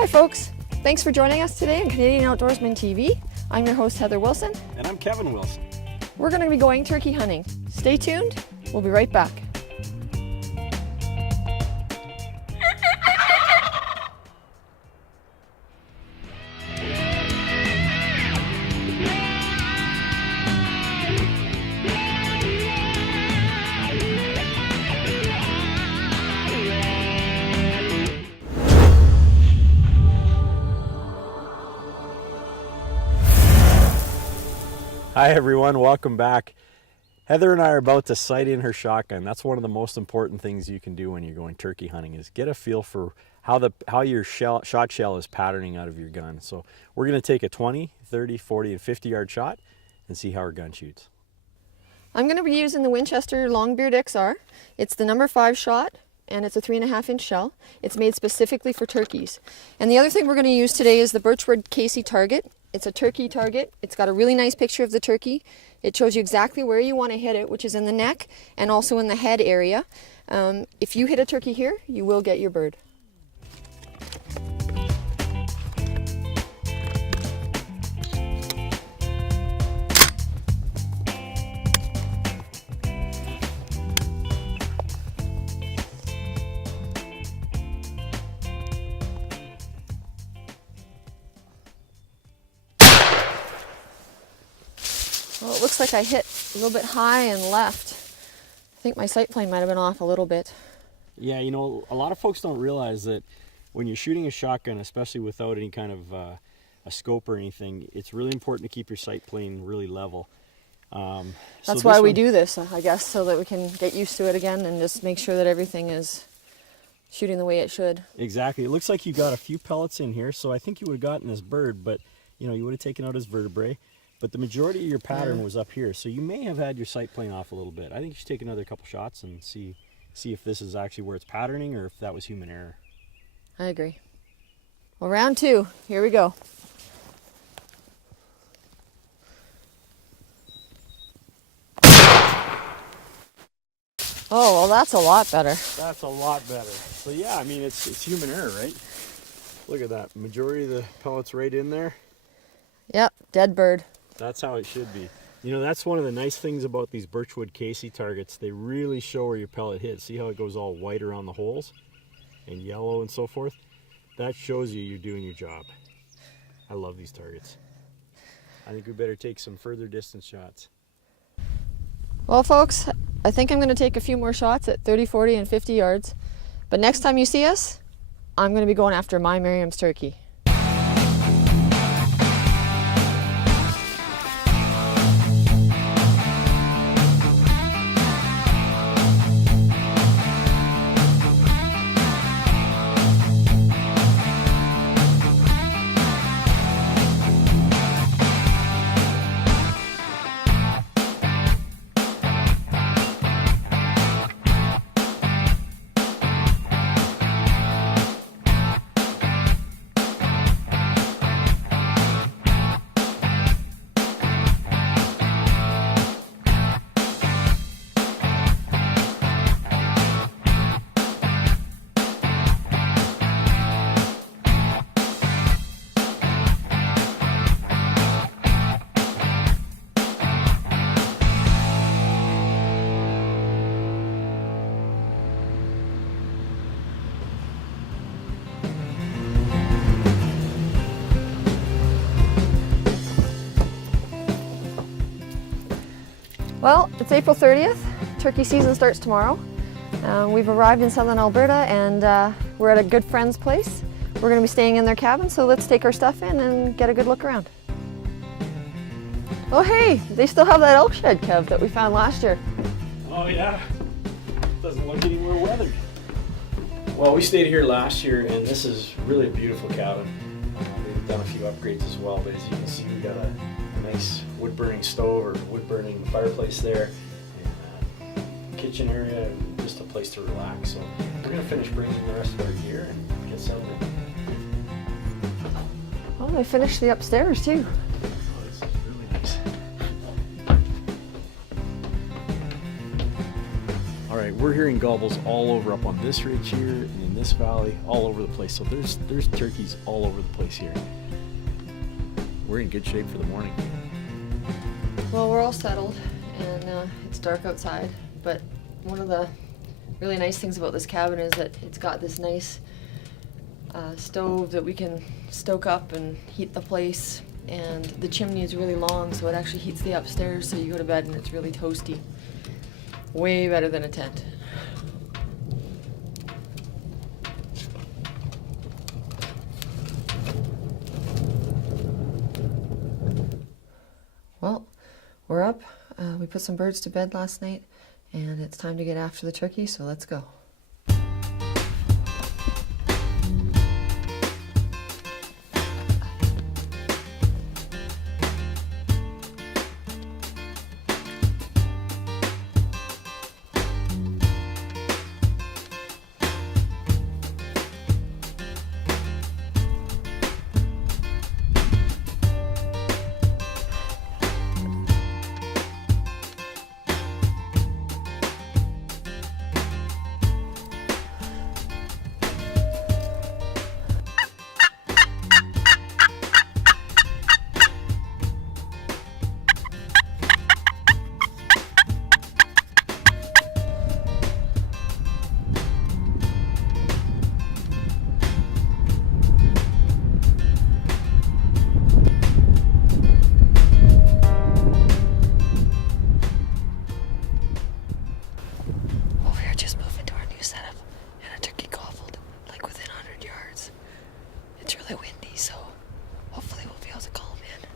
Hi folks, thanks for joining us today on Canadian Outdoorsman TV. I'm your host Heather Wilson. And I'm Kevin Wilson. We're going to be going turkey hunting. Stay tuned, we'll be right back. Hi everyone, welcome back. Heather and I are about to sight in her shotgun. That's one of the most important things you can do when you're going turkey hunting, is get a feel for how your shot shell is patterning out of your gun. So we're going to take a 20, 30, 40, and 50 yard shot and see how our gun shoots. I'm going to be using the Winchester Longbeard XR. It's the number 5 shot and it's a 3.5 inch shell. It's made specifically for turkeys. And the other thing we're going to use today is the Birchwood Casey target. It's a turkey target. It's got a really nice picture of the turkey. It shows you exactly where you want to hit it, which is in the neck and also in the head area. If you hit a turkey here, you will get your bird. Well, it looks like I hit a little bit high and left. I think my sight plane might have been off a little bit. Yeah, you know, a lot of folks don't realize that when you're shooting a shotgun, especially without any kind of a scope or anything, it's really important to keep your sight plane really level. That's why we do this, I guess, so that we can get used to it again and just make sure that everything is shooting the way it should. Exactly. It looks like you got a few pellets in here, so I think you would have gotten his bird, but you know, you would have taken out his vertebrae. But the majority of your pattern was up here, so you may have had your sight plane off a little bit. I think you should take another couple shots and see if this is actually where it's patterning or if that was human error. I agree. Well, round 2, here we go. Oh, well, that's a lot better. That's a lot better. So yeah, I mean, it's human error, right? Look at that. Majority of the pellets right in there. Yep, dead bird. That's how it should be. You know, that's one of the nice things about these Birchwood Casey targets. They really show where your pellet hits. See how it goes all white around the holes and yellow and so forth? That shows you're doing your job. I love these targets. I think we better take some further distance shots. Well, folks, I think I'm going to take a few more shots at 30, 40, and 50 yards. But next time you see us, I'm going to be going after my Merriam's turkey. Well, it's April 30th. Turkey season starts tomorrow. We've arrived in southern Alberta and we're at a good friend's place. We're going to be staying in their cabin, so let's take our stuff in and get a good look around. Oh hey, they still have that elk shed, Kev, that we found last year. Oh yeah, doesn't look anywhere weathered. Well, we stayed here last year and this is really a beautiful cabin. We've done a few upgrades as well, but as you can see, we got a nice wood burning stove or wood burning fireplace there, and kitchen area, and just a place to relax. So we're going to finish bringing the rest of our gear and get settled in. Oh, they finished the upstairs too. Oh, this is really nice. All right, we're hearing gobbles all over up on this ridge here and in this valley, all over the place. So there's turkeys all over the place here. We're in good shape for the morning. Well, we're all settled, and it's dark outside, but one of the really nice things about this cabin is that it's got this nice stove that we can stoke up and heat the place, and the chimney is really long, so it actually heats the upstairs, so you go to bed and it's really toasty. Way better than a tent. Well, we're up. We put some birds to bed last night, and it's time to get after the turkey, so let's go. Windy, so hopefully we'll be able to call him in.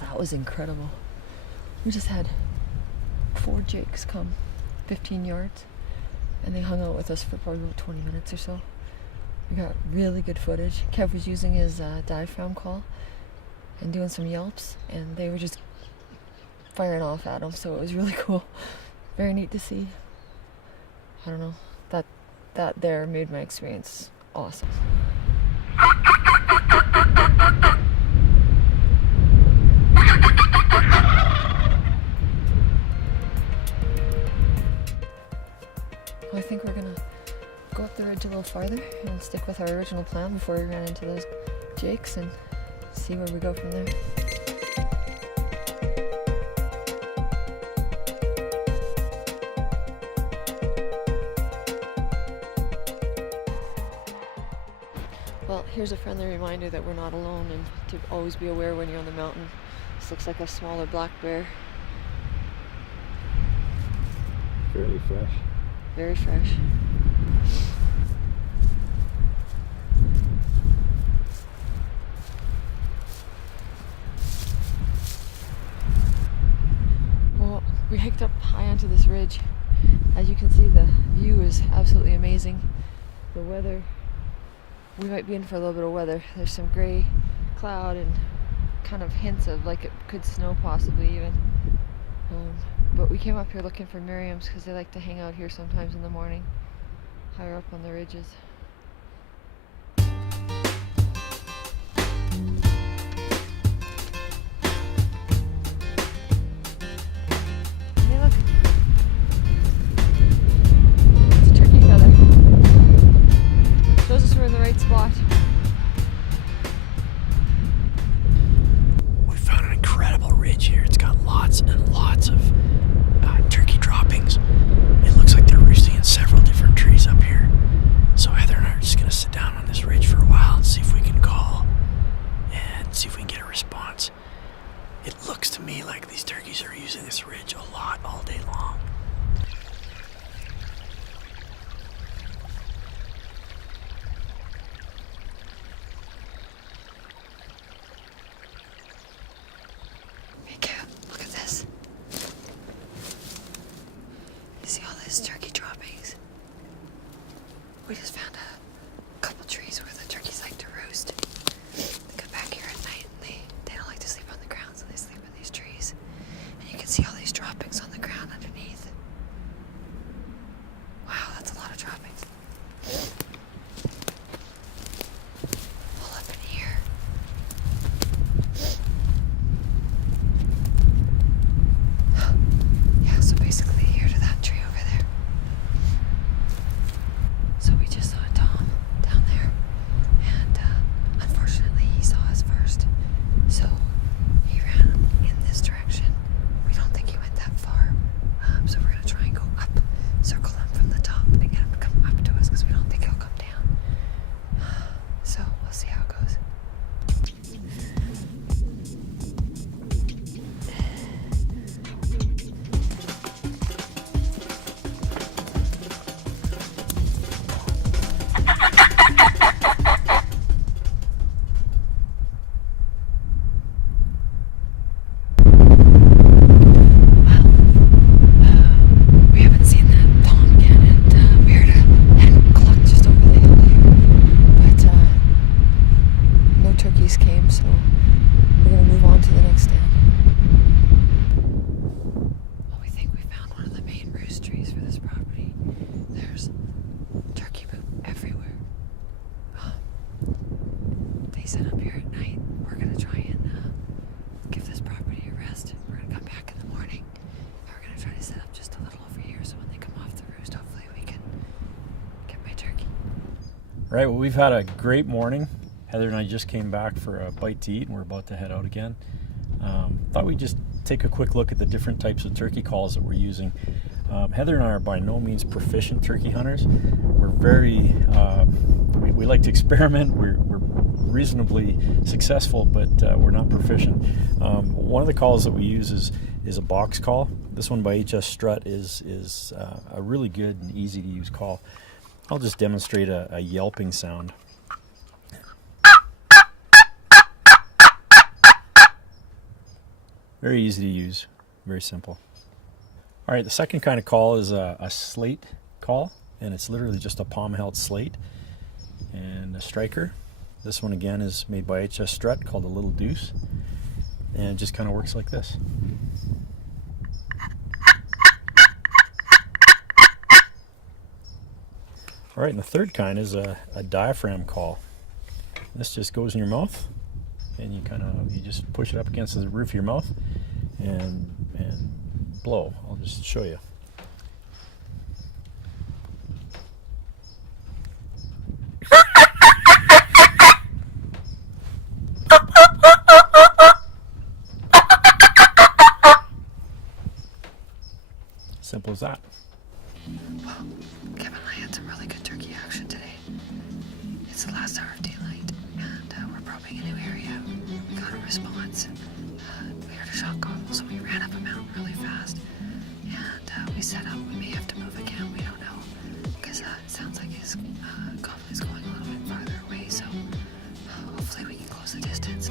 That was incredible. We just had 4 jakes come 15 yards, and they hung out with us for probably about 20 minutes or so. We got really good footage. Kev was using his diaphragm call and doing some yelps, and they were just firing off at him, so it was really cool. Very neat to see. I don't know, that there made my experience awesome. I think we're gonna go up the ridge a little farther and stick with our original plan before we ran into those jakes and see where we go from there. Well, here's a friendly reminder that we're not alone and to always be aware when you're on the mountain. This looks like a smaller black bear. Fairly fresh. Very fresh. Well, we hiked up high onto this ridge. As you can see, the view is absolutely amazing. The weather, we might be in for a little bit of weather. There's some gray cloud and kind of hints of like it could snow possibly even. But we came up here looking for Merriams because they like to hang out here sometimes in the morning, higher up on the ridges. Hey, look. It's a turkey feather. Shows us we're in the right spot. We found an incredible ridge here. It's got lots and lots of turkey droppings. It looks like they're roosting in several different trees up here. So Heather and I are just going to sit down on this ridge for a while and see if we can call and see if we can get a response. It looks to me like these turkeys are using this ridge a lot all day long. Look at this. You see all these turkey droppings? We just found a couple trees where the turkeys like to roost. They come back here at night and they don't like to sleep on the ground, so they sleep in these trees. And you can see all these droppings on the ground underneath. Wow, that's a lot of droppings. All up in here. Yeah, so basically here to that tree over there. So we just saw Tom down there, and unfortunately he saw us first. So he ran in this direction. We don't think he went that far. So we're gonna try and go up, circle him from the top, and get him to come up to us because we don't think he'll come down. So we'll see how it goes. We haven't seen that Tom again, and we're at a hen cluck just over the hill here. But no turkeys came, so we're gonna move on to the next stand. Well, we think we found one of the main roost trees for this property. There's turkey poop everywhere. They set up here at night. We're gonna try and give this property a rest. We're gonna come back in the morning, and we're gonna try to set up just a little over here so when they come off the roost, hopefully we can get my turkey. Right, well, we've had a great morning. Heather and I just came back for a bite to eat, and we're about to head out again. Thought we'd just take a quick look at the different types of turkey calls that we're using. Heather and I are by no means proficient turkey hunters. We're very, we like to experiment. We're reasonably successful, but we're not proficient. One of the calls that we use is a box call. This one by strut is a really good and easy to use call. I'll just demonstrate a yelping sound. Very easy to use, very simple. All right, the second kind of call is a slate call, and it's literally just a palm-held slate and a striker. This one again is made by strut, called a little deuce, and it just kind of works like this. All right, and the third kind is a diaphragm call. This just goes in your mouth, and you just push it up against the roof of your mouth and blow. I'll just show you. Simple as that. Well, Kevin and I had some really good turkey action today. It's the last hour of daylight, and we're probing a new area. We got a response. We heard a shot gobble, so we ran up a mountain really fast. And we set up. We may have to move again. We don't know, because it sounds like his gobble is going a little bit farther away. So hopefully we can close the distance.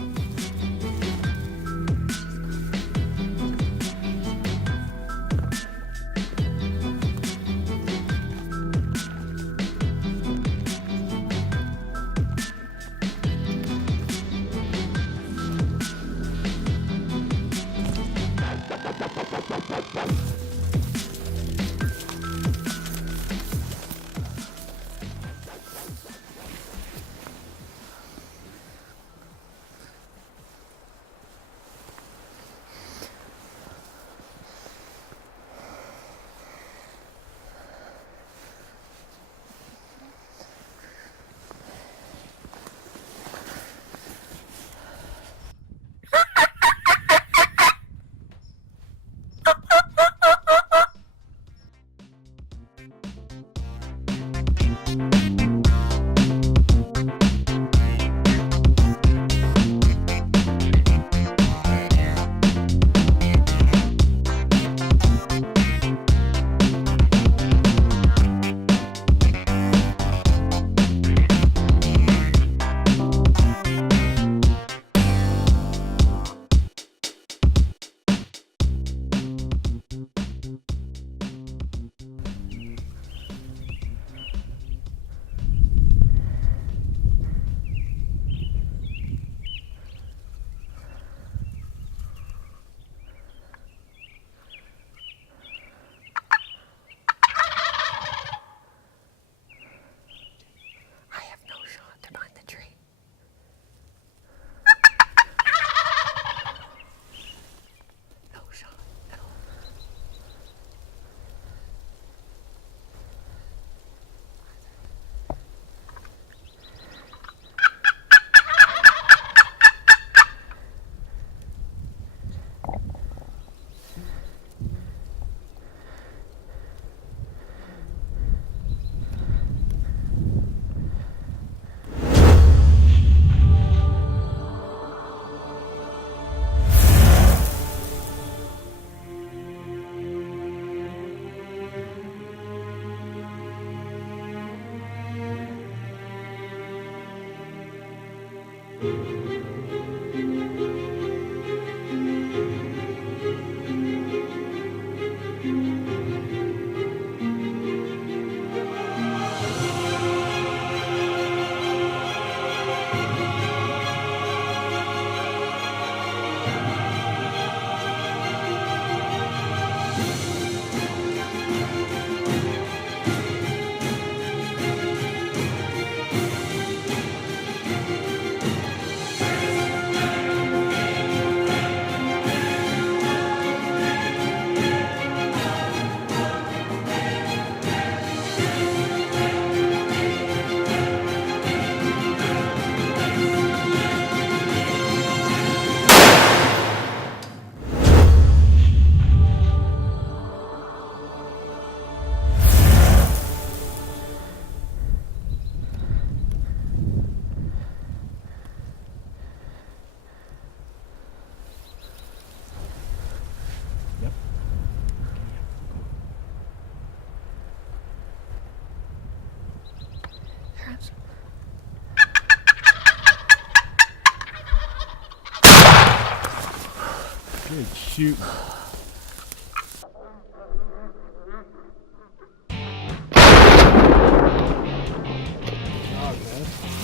Good shoot.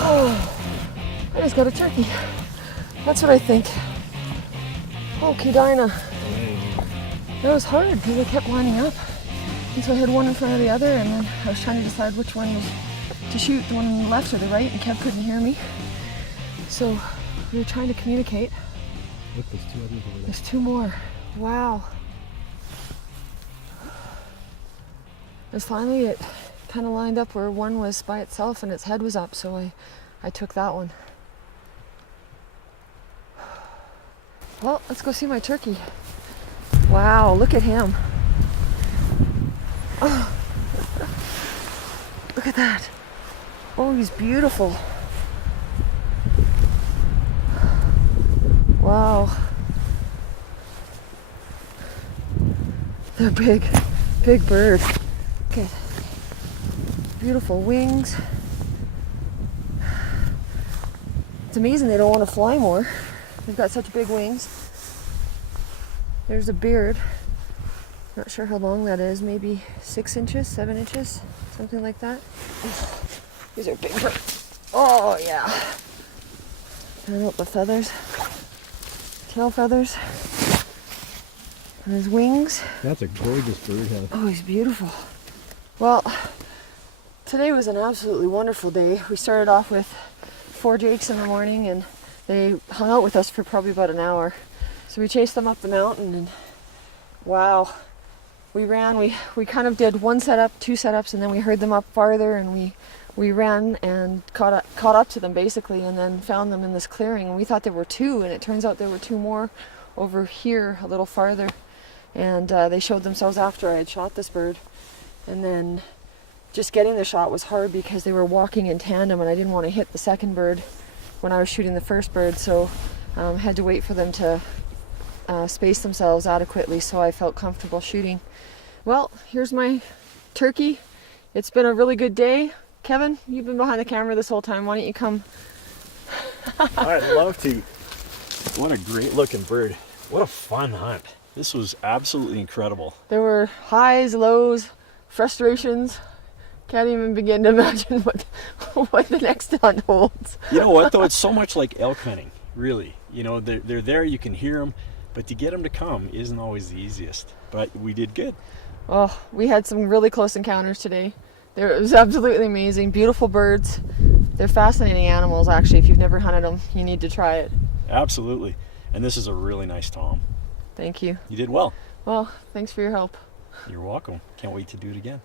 Oh, I just got a turkey. That's what I think. Oh, Kedina. That was hard because I kept lining up. And so I had one in front of the other, and then I was trying to decide which one to shoot, the one on the left or the right, and Kev couldn't hear me. So we were trying to communicate. Look, there's two others over there. There's two more. Wow. Because finally it kind of lined up where one was by itself and its head was up, so I took that one. Well, let's go see my turkey. Wow, look at him. Oh. Look at that. Oh, he's beautiful. Wow. They're big, big bird. Okay. Beautiful wings. It's amazing they don't want to fly more. They've got such big wings. There's a beard. Not sure how long that is. Maybe 6 inches, 7 inches, something like that. These are big birds. Oh yeah. And out the feathers. Tail feathers. And his wings. That's a gorgeous bird head. Oh, he's beautiful. Well, today was an absolutely wonderful day. We started off with 4 jakes in the morning, and they hung out with us for probably about an hour. So we chased them up the mountain, and wow. We ran, we kind of did 1 setup, 2 setups, and then we heard them up farther, and we ran and caught up to them basically, and then found them in this clearing. And we thought there were 2, and it turns out there were 2 more over here a little farther. And they showed themselves after I had shot this bird. And then just getting the shot was hard because they were walking in tandem, and I didn't want to hit the second bird when I was shooting the first bird, so had to wait for them to space themselves adequately so I felt comfortable shooting. Well, here's my turkey. It's been a really good day. Kevin, you've been behind the camera this whole time. Why don't you come? I'd love to. What a great looking bird. What a fun hunt. This was absolutely incredible. There were highs, lows, frustrations. Can't even begin to imagine what the next hunt holds. You know what though? It's so much like elk hunting, really. You know, they're there, you can hear them, but to get them to come isn't always the easiest. But we did good. Oh, we had some really close encounters today. It was absolutely amazing. Beautiful birds. They're fascinating animals, actually. If you've never hunted them, you need to try it. Absolutely. And this is a really nice tom. Thank you. You did well. Well, thanks for your help. You're welcome. Can't wait to do it again.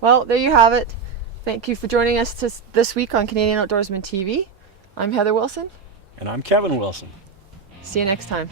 Well, there you have it. Thank you for joining us this week on Canadian Outdoorsman TV. I'm Heather Wilson. And I'm Kevin Wilson. See you next time.